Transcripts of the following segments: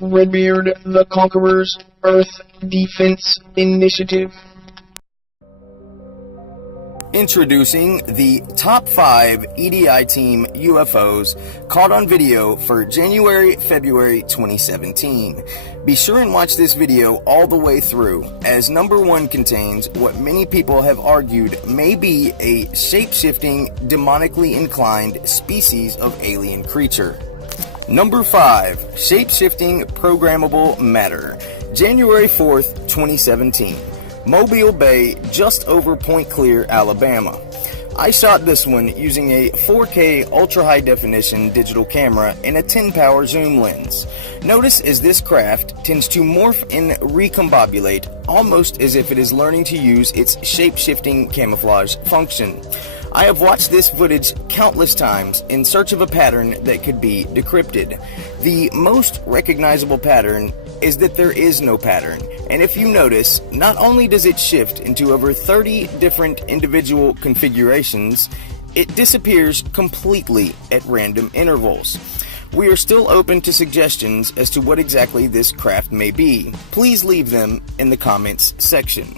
Redbeard the Conqueror's Earth Defense Initiative. Introducing the top 5 EDI team UFOs caught on video for January-February 2017. Be sure and watch this video all the way through, as number 1 contains what many people have argued may be a shape-shifting, demonically inclined species of alien creature. Number 5, Shape-Shifting Programmable Matter, January 4th, 2017. Mobile Bay, just over Point Clear, Alabama. I shot this one using a 4K ultra-high definition digital camera and a 10-power zoom lens. Notice as this craft tends to morph and recombobulate, almost as if it is learning to use its shape-shifting camouflage function. I have watched this footage countless times in search of a pattern that could be decrypted. The most recognizable pattern is that there is no pattern, and if you notice, not only does it shift into over 30 different individual configurations, it disappears completely at random intervals. We are still open to suggestions as to what exactly this craft may be. Please leave them in the comments section.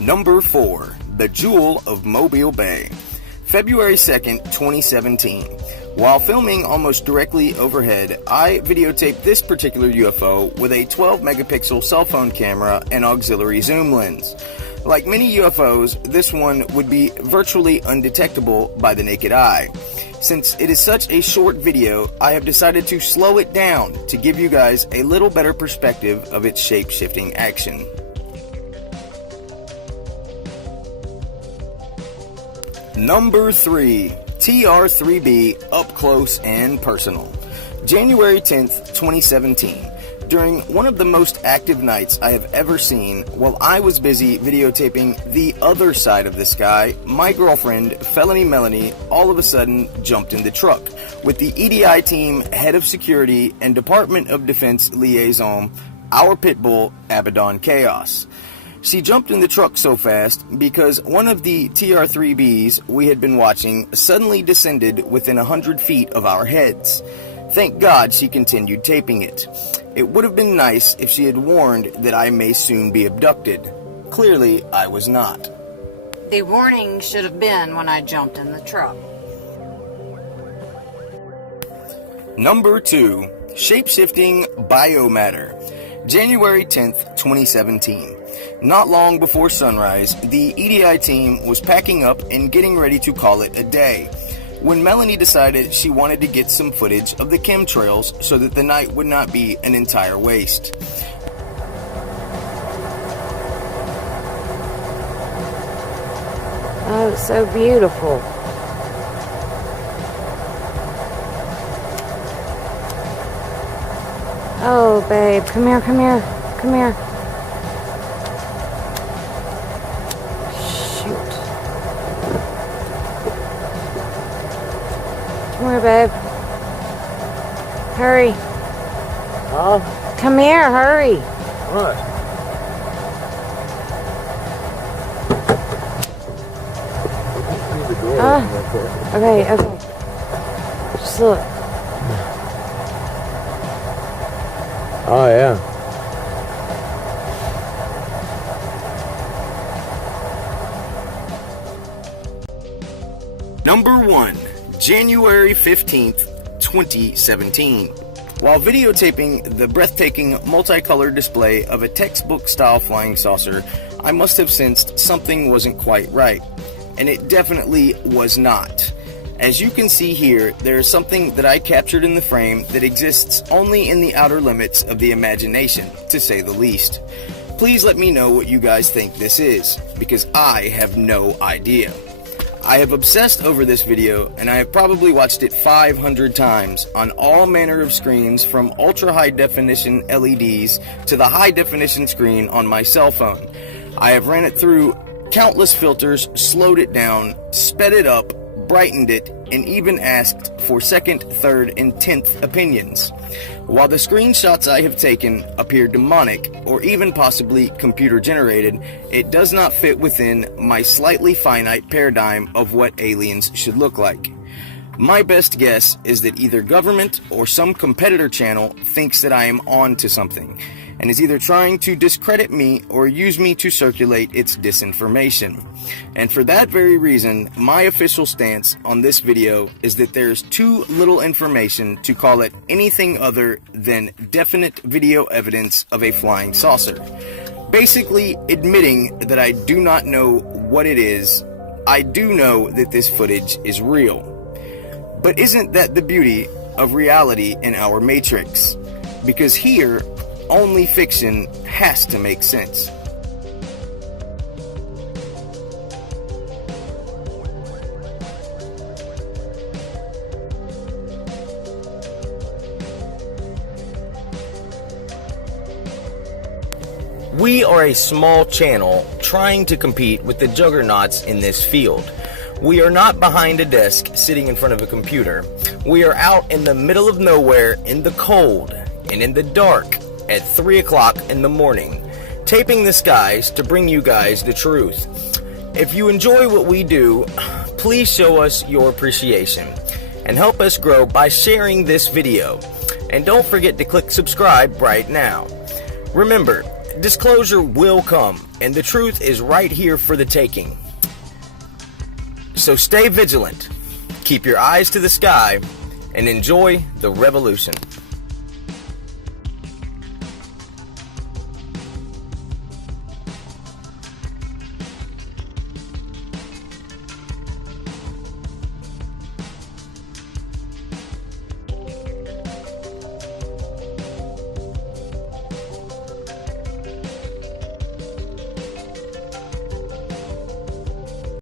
Number 4, the Jewel of Mobile Bay. February 2nd, 2017. While filming almost directly overhead, I videotaped this particular UFO with a 12 megapixel cell phone camera and auxiliary zoom lens. Like many UFOs, this one would be virtually undetectable by the naked eye. Since it is such a short video, I have decided to slow it down to give you guys a little better perspective of its shape-shifting action. Number 3, TR3B Up Close and Personal. January 10th, 2017. During one of the most active nights I have ever seen, while I was busy videotaping the other side of the sky, my girlfriend, Felony Melanie, all of a sudden jumped in the truck with the EDI team head of security and Department of Defense liaison, our pitbull, Abaddon Chaos. She jumped in the truck so fast because one of the TR3Bs we had been watching suddenly descended within 100 feet of our heads. Thank God she continued taping it. It would have been nice if she had warned that I may soon be abducted. Clearly, I was not. The warning should have been when I jumped in the truck. Number 2, Shape-Shifting Biomatter. January 10th, 2017. Not long before sunrise, the EDI team was packing up and getting ready to call it a day, when Melanie decided she wanted to get some footage of the chemtrails so that the night would not be an entire waste. Oh, it's so beautiful. Oh, babe, come here, come here, come here. Shoot. Come here, babe. Hurry. Huh? Come here, hurry. What? Okay, okay. Just look. Oh, yeah. Number 1, January 15th, 2017. While videotaping the breathtaking multicolored display of a textbook-style flying saucer, I must have sensed something wasn't quite right. And it definitely was not. As you can see here, there is something that I captured in the frame that exists only in the outer limits of the imagination, to say the least. Please let me know what you guys think this is, because I have no idea. I have obsessed over this video, and I have probably watched it 500 times on all manner of screens, from ultra-high definition LEDs to the high definition screen on my cell phone. I have ran it through countless filters, slowed it down, sped it up, brightened it, and even asked for second, third, and 10th opinions. While the screenshots I have taken appear demonic or even possibly computer generated, it does not fit within my slightly finite paradigm of what aliens should look like. My best guess is that either government or some competitor channel thinks that I am on to something, and is either trying to discredit me or use me to circulate its disinformation. And for that very reason, my official stance on this video is that there's too little information to call it anything other than definite video evidence of a flying saucer. Basically admitting that I do not know what it is. I do know that this footage is real. But isn't that the beauty of reality in our matrix? Because here, only fiction has to make sense. We are a small channel trying to compete with the juggernauts in this field. We are not behind a desk sitting in front of a computer. We are out in the middle of nowhere in the cold and in the dark at 3 o'clock in the morning, taping the skies to bring you guys the truth. If you enjoy what we do, please show us your appreciation and help us grow by sharing this video. And don't forget to click subscribe right now. Remember, disclosure will come, and the truth is right here for the taking. So stay vigilant, keep your eyes to the sky, and enjoy the revolution.